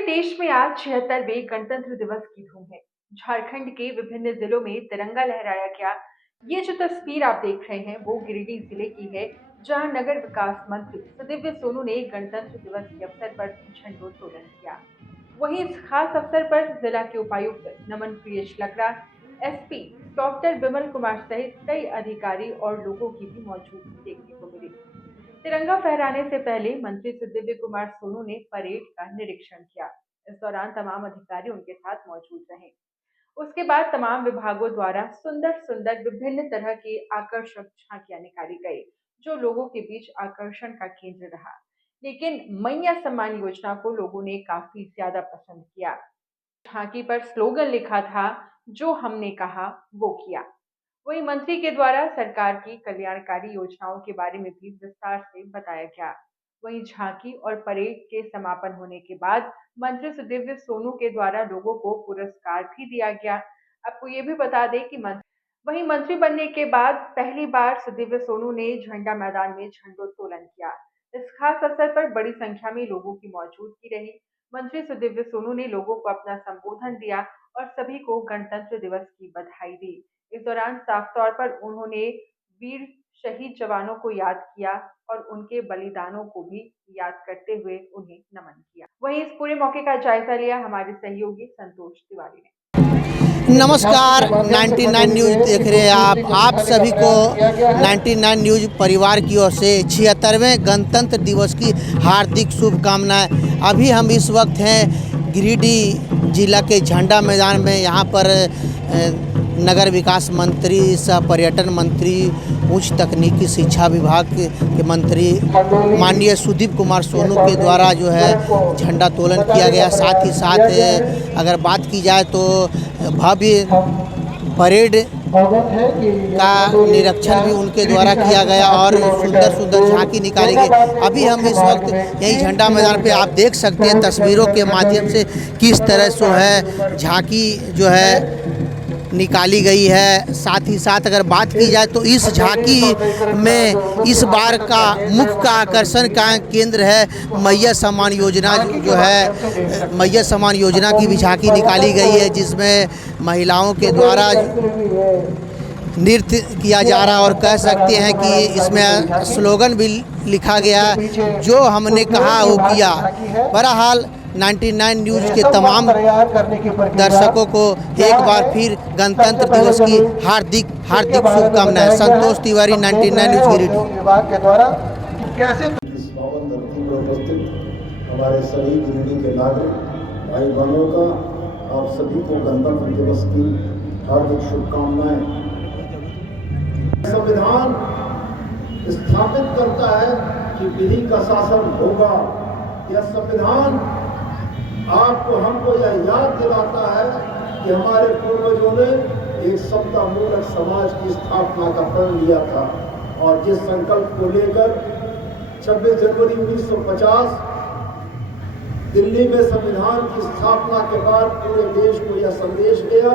पूरे देश में आज 76वें गणतंत्र दिवस की धूम है। झारखंड के विभिन्न जिलों में तिरंगा लहराया गया। ये जो तस्वीर आप देख रहे हैं वो गिरिडीह जिले की है, जहां नगर विकास मंत्री सुदिव्य सोनू ने गणतंत्र दिवस के अवसर पर झंडोत्तोलन किया। वहीं इस खास अवसर पर जिला के उपायुक्त नमन प्रियेश लकड़ा, एसपी डॉक्टर विमल कुमार सहित कई अधिकारी और लोगों की भी मौजूदगी देखने को मिली। तिरंगा फहराने से पहले मंत्री सुदिव्य कुमार सोनू ने परेड का निरीक्षण किया। इस दौरान तमाम अधिकारी उनके साथ मौजूद रहे। उसके बाद तमाम विभागों द्वारा सुंदर सुंदर विभिन्न तरह की आकर्षक झांकियां निकाली गई, जो लोगों के बीच आकर्षण का केंद्र रहा। लेकिन मैया सम्मान योजना को लोगों ने काफी ज्यादा पसंद किया। झांकी पर स्लोगन लिखा था, जो हमने कहा वो किया। वहीं मंत्री के द्वारा सरकार की कल्याणकारी योजनाओं के बारे में भी विस्तार से बताया गया। वहीं झांकी और परेड के समापन होने के बाद मंत्री सुदिव्य सोनू के द्वारा लोगों को पुरस्कार भी दिया गया। आपको ये भी बता दें कि वहीं मंत्री बनने के बाद पहली बार सुदिव्य सोनू ने झंडा मैदान में झंडोत्तोलन किया। इस खास अवसर पर बड़ी संख्या में लोगों की मौजूदगी रही। मंत्री सुदिव्य सोनू ने लोगों को अपना संबोधन दिया और सभी को गणतंत्र दिवस की बधाई दी। इस दौरान साफ तौर पर उन्होंने वीर शहीद जवानों को याद किया और उनके बलिदानों को भी याद करते हुए उन्हें नमन किया। वहीं इस पूरे मौके का जायजा लिया हमारे सहयोगी संतोष तिवारी ने। नमस्कार, 99 न्यूज़ देख रहे हैं आप सभी को 99 न्यूज़ परिवार की ओर से 76वें गणतंत्र दिवस की हार्दिक शुभकामनाएं। अभी हम इस वक्त हैं गिरिडीह जिला के झंडा मैदान में। यहाँ पर नगर विकास मंत्री सह पर्यटन मंत्री, उच्च तकनीकी शिक्षा विभाग के मंत्री माननीय सुदीप कुमार सोनू के द्वारा जो है झंडोत्तोलन किया गया। साथ ही साथ अगर बात की जाए तो भव्य परेड का निरीक्षण भी उनके द्वारा किया गया और सुंदर सुंदर झांकी निकाली गई। अभी हम इस वक्त यही झंडा मैदान पे आप देख सकते हैं तस्वीरों के माध्यम से किस तरह से है झांकी जो है निकाली गई है। साथ ही साथ अगर बात की जाए तो इस झांकी में इस बार का मुख्य आकर्षण का केंद्र है मैया सम्मान योजना। जो है मैया सम्मान योजना की भी झांकी निकाली गई है, जिसमें महिलाओं के द्वारा नृत्य किया जा रहा है और कह सकते हैं कि इसमें स्लोगन भी लिखा गया, जो हमने कहा वो किया। बहरहाल 99 न्यूज़ के तमाम दर्शकों को एक बार फिर गणतंत्र दिवस की हार्दिक शुभकामनाएं। संतोष तिवारी, 99 न्यूज़ गिरिडीह। विभाग के द्वारा कैसे इस पावन धरती पर उपस्थित हमारे सभी गिरिडीह के नागरिक भाई बहनों का आप सभी को गणतंत्र दिवस की हार्दिक शुभकामनाएं। संविधान स्थापित करता है कि विधि का शासन होगा। यह संविधान आपको हमको यह याद दिलाता है कि हमारे पूर्वजों ने एक समता मूलक समाज की स्थापना का प्रण लिया था और जिस संकल्प को लेकर 26 जनवरी 1950 दिल्ली में संविधान की स्थापना के बाद पूरे देश को यह संदेश गया।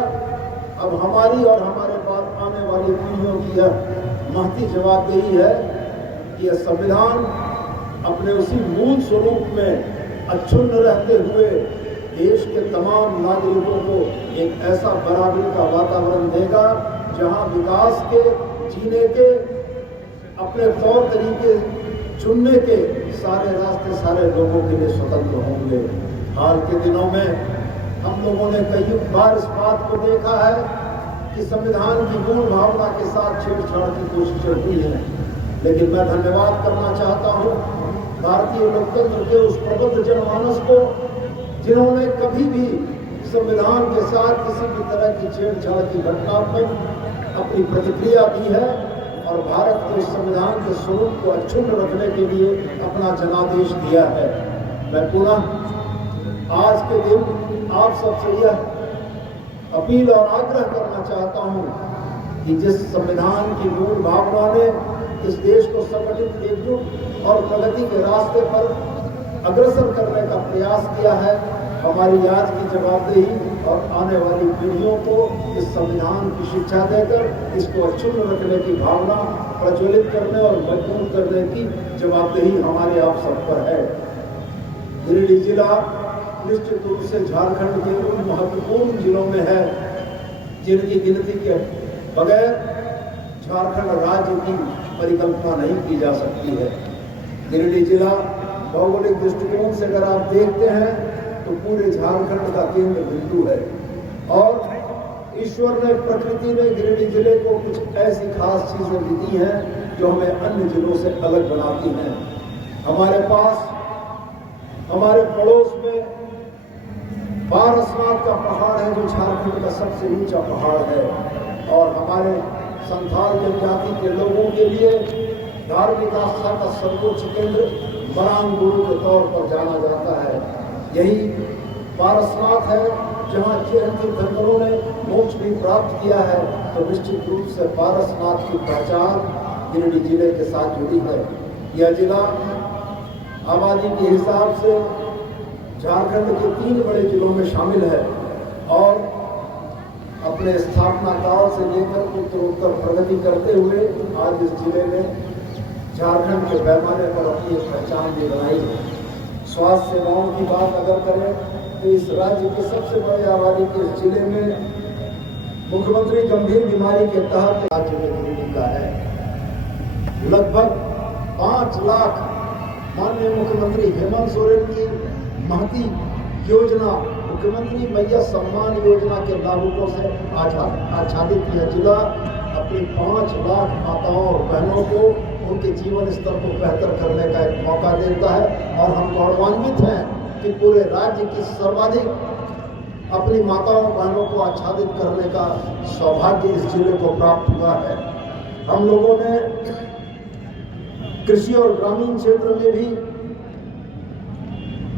अब हमारी और हमारे बाद आने वाली पीढ़ियों की यह महती जवाबदेही है कि यह संविधान अपने उसी मूल स्वरूप में अक्षुण्ण रहते हुए देश के तमाम नागरिकों को एक ऐसा बराबरी का वातावरण देगा जहां विकास के, जीने के, अपने तौर तरीके चुनने के सारे रास्ते सारे लोगों के लिए स्वतंत्र होंगे। हाल के दिनों में हम लोगों ने कई बार इस बात को देखा है कि संविधान की मूल भावना के साथ छेड़छाड़ की कोशिशें हुई हैं, लेकिन मैं धन्यवाद करना चाहता हूँ भारतीय लोकतंत्र के उस प्रबुद्ध जनमानस को जिन्होंने कभी भी संविधान के साथ किसी भी तरह की छेड़छाड़ की घटना पर अपनी प्रतिक्रिया दी है और भारत के संविधान के स्वरूप को अक्षुण्ण रखने के लिए अपना जनादेश दिया है। मैं पुनः आज के दिन आप सबसे यह अपील और आग्रह करना चाहता हूँ कि जिस संविधान की मूल भावना ने इस देश को संगठित, एकजुट और प्रगति के रास्ते पर अग्रसर करने का प्रयास किया है, हमारी आज की जवाबदेही और आने वाली पीढ़ियों को इस संविधान की शिक्षा देकर इसको अक्षुण्ण रखने की भावना प्रज्वलित करने और मजबूत करने की जवाबदेही हमारे आप सब पर है। गिरिडीह जिला निश्चित रूप से झारखंड के उन महत्वपूर्ण जिलों में है जिनकी गिनती के बगैर झारखंड राज्य की परिकल्पना नहीं की जा सकती है। गिरिडीह जिला भौगोलिक दृष्टिकोण से अगर आप देखते हैं तो पूरे झारखंड का केंद्र बिंदु है और ईश्वर ने, प्रकृति ने गिरिडीह जिले को कुछ ऐसी खास चीजें दी हैं जो हमें अन्य जिलों से अलग बनाती हैं। हमारे पास, हमारे पड़ोस में पारसनाथ का पहाड़ है जो झारखंड का सबसे ऊंचा पहाड़ है और हमारे संथाल जनजाति के लोगों के लिए धार्मिक आस्था का सर्वोच्च केंद्र मरांग गुरु के तौर पर जाना जाता है। यही पारसनाथ है जहाँ जैन तीर्थंकरों ने मोक्ष भी प्राप्त किया है। तो निश्चित रूप से पारसनाथ की पहचान गिरिडीह जिले के साथ जुड़ी है। यह जिला आबादी के हिसाब से झारखंड के 3 बड़े जिलों में शामिल है और अपने स्थापना काल से लेकर उत्तरोत्तर प्रगति करते हुए आज इस जिले ने झारखंड के पैमाने पर अपनी पहचान भी बनाई है। स्वास्थ्य सेवाओं की बात अगर करें तो इस राज्य के सबसे बड़े आबादी के इस जिले में मुख्यमंत्री गंभीर बीमारी के तहत राज्य में गिरिडीह का है। लगभग 5 लाख माननीय मुख्यमंत्री हेमंत सोरेन की महती योजना, मुख्यमंत्री मैया सम्मान योजना के लाभुकों से आच्छादित यह जिला अपनी 5 लाख माताओं और बहनों को उनके जीवन स्तर को बेहतर करने का एक मौका देता है और हम गौरवान्वित हैं कि पूरे राज्य की सर्वाधिक अपनी माताओं बहनों को आच्छादित करने का सौभाग्य इस जिले को प्राप्त हुआ है। हम लोगों ने कृषि और ग्रामीण क्षेत्र में भी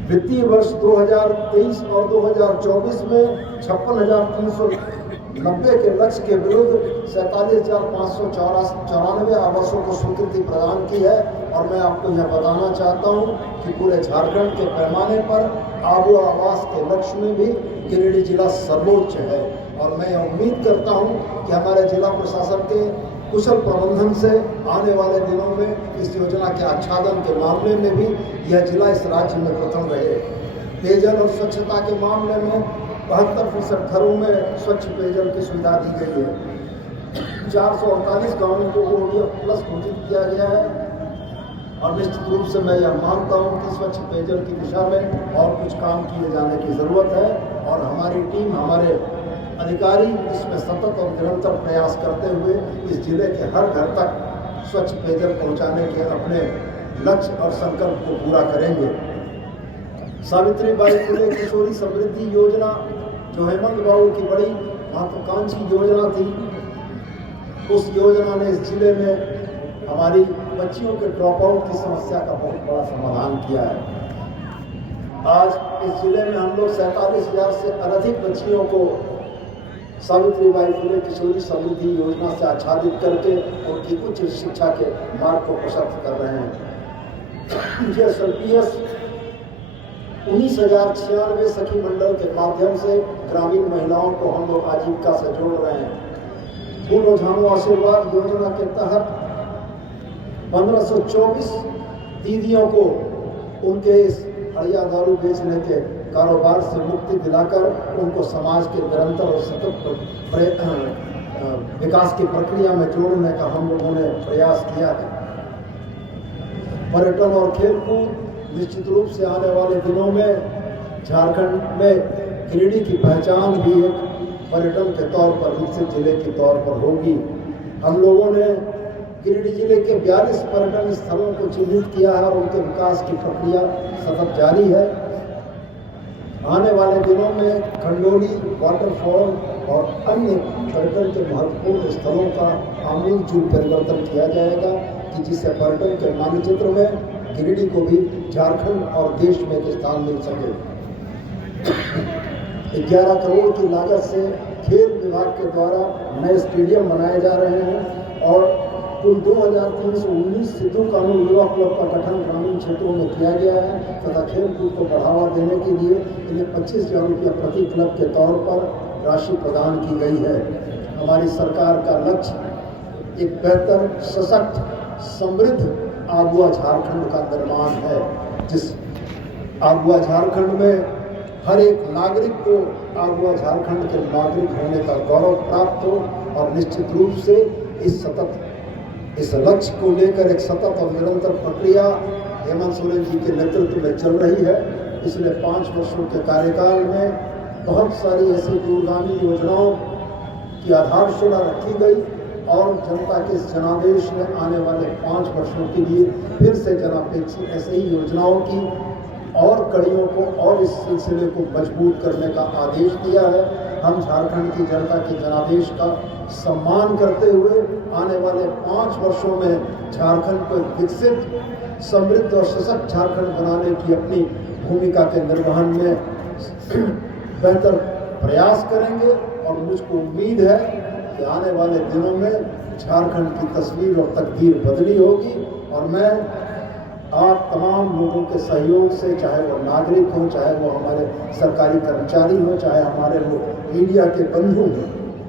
वित्तीय वर्ष 2023 और 2024 में 56,390 के लक्ष्य के विरुद्ध 47,594 आवासों को स्वीकृति प्रदान की है और मैं आपको यह बताना चाहता हूं कि पूरे झारखंड के पैमाने पर आबो आवास के लक्ष्य में भी गिरिडीह जिला सर्वोच्च है और मैं उम्मीद करता हूं कि हमारे जिला प्रशासन के कुशल प्रबंधन से आने वाले दिनों में इस योजना के आच्छादन के मामले में भी यह जिला इस राज्य में प्रथम रहे। पेयजल और स्वच्छता के मामले में 72% घरों में स्वच्छ पेयजल की सुविधा दी गई है। 448 गाँवों को ODF प्लस घोषित किया गया है और निश्चित रूप से मैं यह मानता हूं कि स्वच्छ पेयजल की दिशा में और कुछ काम किए जाने की ज़रूरत है और हमारी टीम, हमारे अधिकारी इसमें सतत और निरंतर प्रयास करते हुए इस जिले के हर घर तक स्वच्छ पेयजल पहुंचाने के अपने लक्ष्य और संकल्प को पूरा करेंगे। सावित्रीबाई फुले किशोरी समृद्धि योजना जो हेमंत बाबू की बड़ी महत्वाकांक्षी योजना थी, उस योजना ने इस जिले में हमारी बच्चियों के ड्रॉप आउट की समस्या का बहुत बड़ा समाधान किया है। आज इस जिले में हम लोग 47,000 से अधिक बच्चियों को सावित्रीबाई फुले किशोरी समृद्धि योजना से आच्छादित करके उनकी उच्च शिक्षा के मार्ग को प्रशस्त कर रहे हैं। JSLPS 19,096 सखी मंडल के माध्यम से ग्रामीण महिलाओं को हम लोग आजीविका से जोड़ रहे हैं। फूल झानो आशीर्वाद योजना के तहत 1524 दीदियों को उनके इस हड़िया दारू बेचने के कारोबार से मुक्ति दिलाकर उनको समाज के निरंतर और सतत विकास की प्रक्रिया में जोड़ने का हम लोगों ने प्रयास किया है। पर्यटन और खेलकूद निश्चित रूप से आने वाले दिनों में झारखंड में गिरिडीह की पहचान भी एक पर्यटन के तौर पर विकसित जिले के तौर पर होगी। हम लोगों ने गिरिडीह जिले के 42 पर्यटन स्थलों को चिन्हित किया है और उनके विकास की प्रक्रिया सतत जारी है। आने वाले दिनों में खंडोली, वाटरफॉल और अन्य पर्यटन के महत्वपूर्ण स्थलों का आमूलचूल परिवर्तन किया जाएगा कि जिससे पर्यटन के मानचित्र में गिरिडीह को भी झारखंड और देश में एक स्थान मिल सके। 11 करोड़ की लागत से खेल विभाग के द्वारा नए स्टेडियम बनाए जा रहे हैं और कुल 2,319 सिद्धू कानून युवा क्लब का गठन ग्रामीण क्षेत्रों में किया गया है तथा खेल कूद को बढ़ावा देने के लिए इन्हें 25,000 रुपया प्रति क्लब के तौर पर राशि प्रदान की गई है। हमारी सरकार का लक्ष्य एक बेहतर, सशक्त, समृद्ध आगुआ झारखंड का निर्माण है, जिस आगुआ झारखंड में हर एक नागरिक को आगुआ झारखंड के नागरिक होने का गौरव प्राप्त हो और निश्चित रूप से इस लक्ष्य को लेकर एक सतत और निरंतर प्रक्रिया हेमंत सोरेन जी के नेतृत्व में चल रही है। पिछले 5 वर्षों के कार्यकाल में बहुत सारी ऐसी दूरगामी योजनाओं की आधारशिला रखी गई और जनता के इस जनादेश ने आने वाले 5 वर्षों के लिए फिर से जनापेक्षी ऐसे ही योजनाओं की और कड़ियों को और इस सिलसिले को मजबूत करने का आदेश दिया है। हम झारखंड की जनता के जनादेश का सम्मान करते हुए आने वाले 5 वर्षों में झारखंड को विकसित, समृद्ध और सशक्त झारखंड बनाने की अपनी भूमिका के निर्वहन में बेहतर प्रयास करेंगे और मुझको उम्मीद है कि आने वाले दिनों में झारखंड की तस्वीर और तकदीर बदली होगी और मैं आप तमाम लोगों के सहयोग से, चाहे वो नागरिक हों, चाहे वो हमारे सरकारी कर्मचारी हों, चाहे हमारे वो मीडिया के बंधु हों,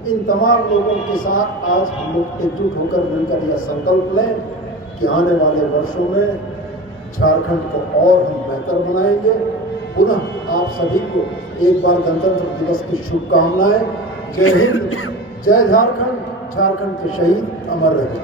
इन तमाम लोगों के साथ आज हम लोग एकजुट होकर मिलकर यह संकल्प लें कि आने वाले वर्षों में झारखंड को और हम बेहतर बनाएंगे। पुनः आप सभी को एक बार गणतंत्र दिवस की शुभकामनाएं। जय हिंद, जय झारखंड, झारखंड के शहीद अमर रहे।